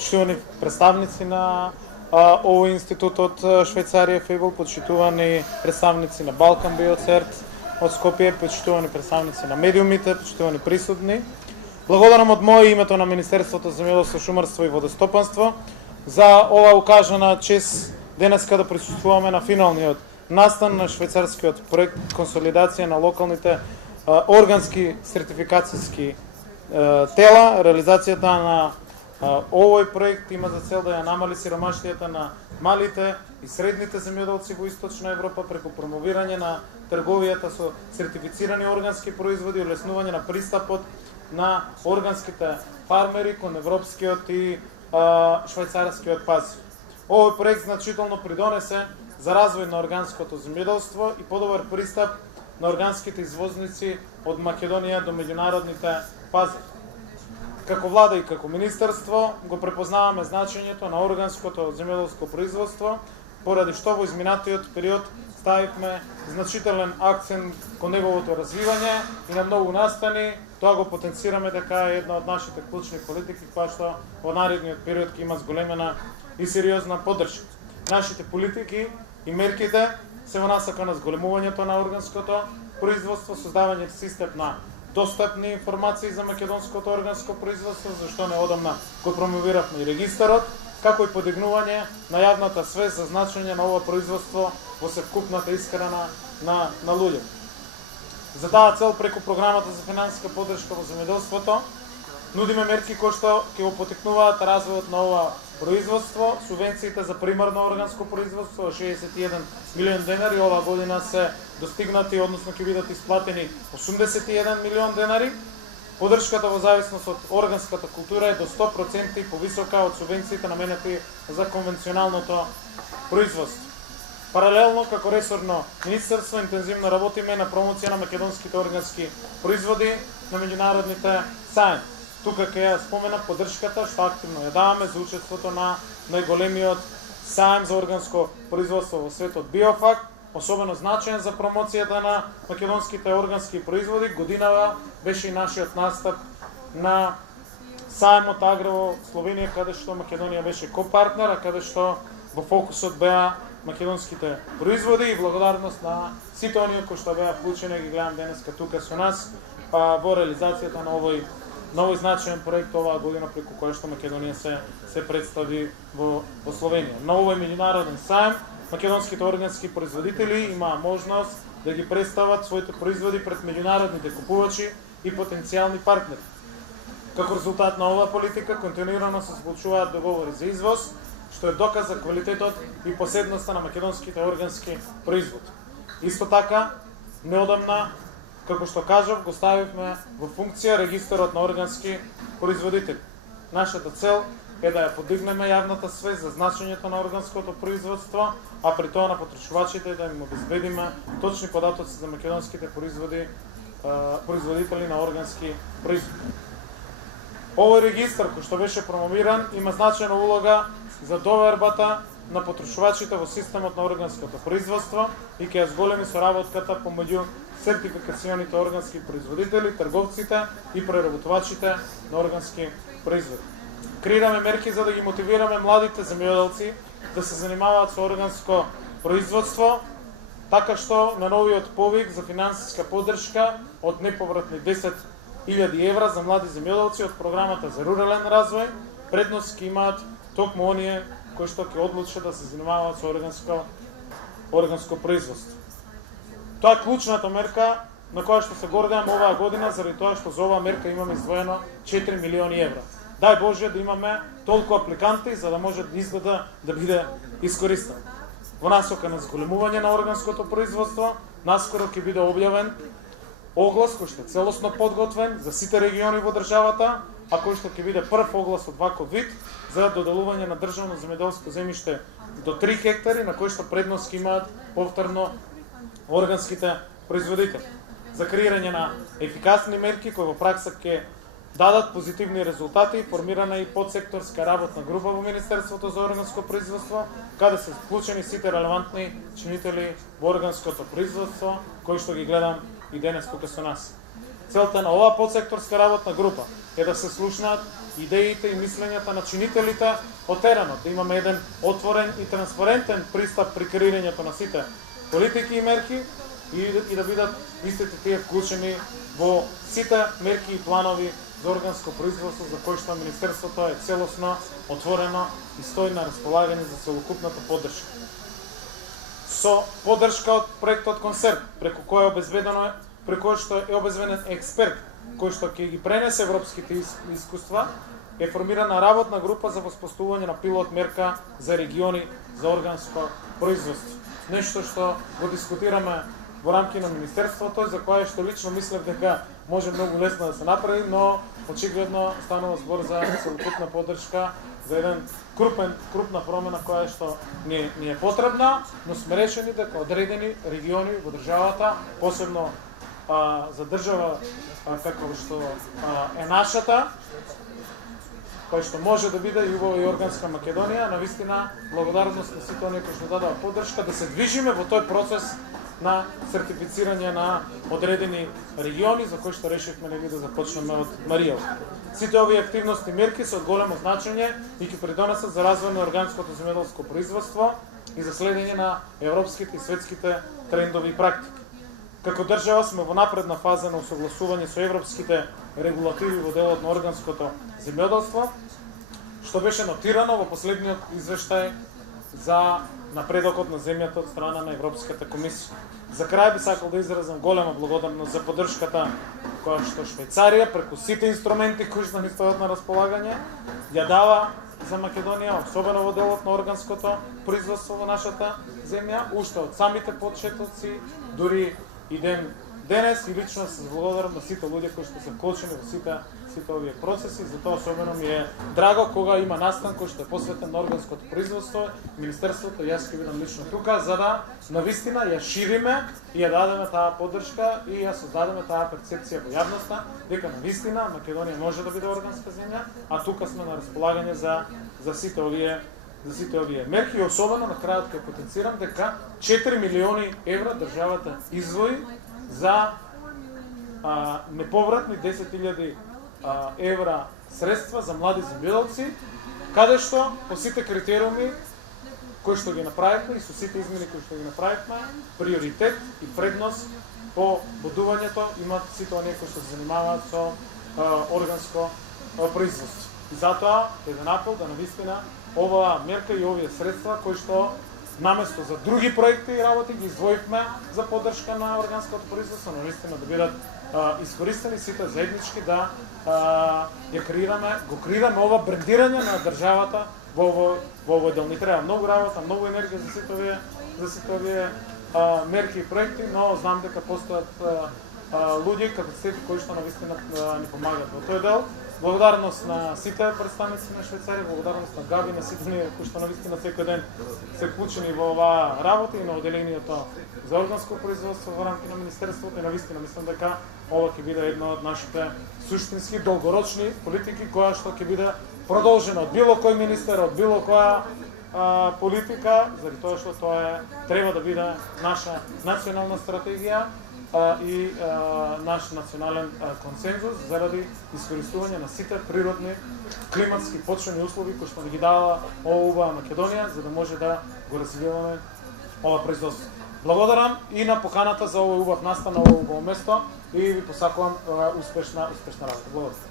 почитувани представници на овој институт од Швајцарија ФЕБО, почитувани представници на Балкан Биоцерт од Скопје, почитувани представници на медиумите, почитувани присутни. Благодарам од моје името на Министерството за земјоделство, шумарство и водостопанство за ова укажана чест денеска да присуствуваме на финалниот настан на швајцарскиот проект консолидација на локалните органски сертификацијски тела. Реализацијата на овој проект има за цел да ја намали сиромаштијата на малите и средните земјоделци во Источна Европа преку промовирање на трговијата со сертифицирани органски производи и улеснување на пристапот на органските фармери кон европскиот и швајцарскиот пазар. Овој проект значително придонесе за развој на органското земјоделство и подобар пристап на органските извозници од Македонија до меѓународните пазари. Како влада и како министерство го препознаваме значењето на органското земјоделско производство, поради што во изминатиот период ставивме значителен акцент кон неговото развивање и на многу настани. Тоа го потенцираме дека е една од нашите клучни политики, која што во наредниот период ќе има зголемена и сериозна поддршка. Нашите политики и мерките се во насока на зголемувањето на органското производство, создавање систем на достапни информации за македонското органско производство, зашто неодамна го промовиравме и регистарот, како и подигнување на јавната свест за значење на ова производство во севкупната исхрана на луѓе. За таа цел преку програмата за финансиска поддршка во земјоделството нудиме мерки кои што ќе го потикнуваат развојот на ова производство. Субвенциите за примарно органско производство 61 милион денари оваа година се достигнати, односно ќе бидат исплатени 81 милион денари. Поддршката во зависност од органската култура е до 100% и повисока од субвенциите наменети за конвенционалното производство. Паралелно, како ресорно министерство, интензивно работиме на промоција на македонските органски производи на меѓународните сајми. Тука ќе ја спомена поддршката што активно ја даваме за учеството на најголемиот сајм за органско производство во светот Биофак, особено значаен за промоцијата на македонските органски производи. Годинава беше и нашиот настап на сајмот Агро Словенија, каде што Македонија беше копартнер, а каде што во фокусот беа македонските производи и благодарност на сите оние кои што беа вклучени, ги гледам денеска тука со нас, во реализацијата на овој значаен проект оваа година преку која што Македонија се представи во Словенија. На овој меѓународен сајм македонските органски производители имаа можност да ги представат своите производи пред меѓународните купувачи и потенцијални партнери. Како резултат на оваа политика континуирано се склучуваат договори за извоз, што е доказ за квалитетот и поседноста на македонските органски производи. Исто така, неодамна, како што кажав, го ставивме во функција регистарот на органски производители. Нашата цел е да ја подигнеме јавната свест за значењето на органското производство, а при тоа на потрошувачите да им обезбедиме точни податоци за македонските производители на органски производи. Овој регистар кој што беше промовиран има значајна улога за довербата на потрошувачите во системот на органското производство и ќе ја зголеми соработката помеѓу сертификационите органски производители, трговците и преработувачите на органски производи. Креираме мерки за да ги мотивираме младите земјоделци да се занимаваат со органско производство, така што на новиот повик за финансиска поддршка од неповратни 10.000 евра за млади земјоделци од програмата за рурален развој, предност ќе имаат токму оние кои што ќе одлучат да се занимаваат со органско производство. Тоа е клучната мерка на која што се гордеам оваа година, заради тоа што за оваа мерка имаме издвоено 4 милиони евра. Дај Боже да имаме толку апликанти за да може изгледа да биде искористен. Во насока на зголемување на органското производство, наскоро ќе биде објавен оглас кој што е целосно подготвен за сите региони во државата, а кој што ќе биде прв оглас од ваков вид за доделување на државно земјоделско земјиште до 3 хектари, на кој што предност ќе имаат повторно органските производители. За креирање на ефикасни мерки кои во пракса ќе дадат позитивни резултати, формирана и подсекторска работна група во Министерството за органско производство, каде се вклучени сите релевантни чинители во органското производство, кои што ги гледам и денес тука со нас. Целта на оваа подсекторска работна група е да се слушнаат идеите и мислењата на чинителите од теренот, да имаме еден отворен и транспарентен пристап при креирањето на сите политики и мерки и да бидат истите тие вклучени во сите мерки и планови за органско производство за кои што Министерството е целосно, отворено и стои на располагање за целокупната поддршка. Со поддршка од проектот Концерт, преку кој што е обезбеден експерт, кој што ќе ги пренесе европските искуства, е формирана работна група за воспоставување на пилот мерка за региони за органско производство. Нешто што го дискутираме во рамки на Министерството, за кое што лично мислев дека може многу лесно да се направи, но очигледно станува збор за целокупна поддршка за еден крупна промена која што ни е потребна, но сме решени дека одредени региони во државата, посебно за држава како што е нашата, кој што може да биде југова и органска Македонија, навистина благодарност на сите оние кои што дадоа поддршка да се движиме во тој процес на сертифицирање на одредени региони за кои што решивме да започнеме од Маријал. Сите овие активности и мерки се од големо значење и ќе придонесат за развој на органското земјоделско производство и за следење на европските и светските трендови и практики. Како држава сме во напредна фаза на усогласување со европските регулативи во делот на органското земјоделство, што беше нотирано во последниот извештај за напредокот на земјата од страна на Европската комисија. За крај би сакал да изразам голема благодарност за поддршката која што Швајцарија преку сите инструменти кои што ни стојат на располагање ја дава за Македонија, особено во делот на органското производство во нашата земја, уште од самите почетоци, дури и денес и лично се благодарам на сите луѓе кои што се вклучени во сите овие процеси, затоа особено ми е драго кога има настан кој што е посветен на органското производство, Министерството и јас ќе бидам лично тука за да навистина ја шириме и ја дадеме таа поддршка и ја создадеме таа перцепција во јавноста дека навистина Македонија може да биде органска земја, а тука сме на располагање за сите овие мерки и особено на крајот ќе потенцирам дека 4 милиони евра државата издвои за неповратни 10.000 евра средства за млади земјоделци, каде што по сите критериуми кои што ги направивме и со сите измени кои што ги направивме, приоритет и предност по бодувањето имаат сите оние кои што се занимаваат со органско производство. И затоа еден апел да навистина оваа мерка и овие средства кои што наместо за други проекти и работи ги издвоивме за поддршка на органското производство, навистина да бидат искористени сите заеднички да ја креираме ова брендирање на државата во овој дел. Ни треба многу работа, многу енергија за сите овие мерки и проекти, но знам дека постојат луѓе, капацитети кои што навистина ни помагаат во тој дел. Благодарност на сите представници на Швајцарија, благодарност на Габи, на сите ние кои што навистина секој ден се вклучени во оваа работа и на одделението за органско производство во рамки на Министерството и навистина мислам дека ова ќе биде една од нашите суштински долгорочни политики која што ќе биде продолжена од било кој министер, од било која политика, заради тоа што тоа треба да биде наша национална стратегија и наш национален консензус заради искористување на сите природни климатски почвени услови кои што ни ги дава ова Македонија за да може да го развиваме ова производство. Благодарам и на поканата за овој убав настан на ово место и ви посакувам успешна работа. Благодарам.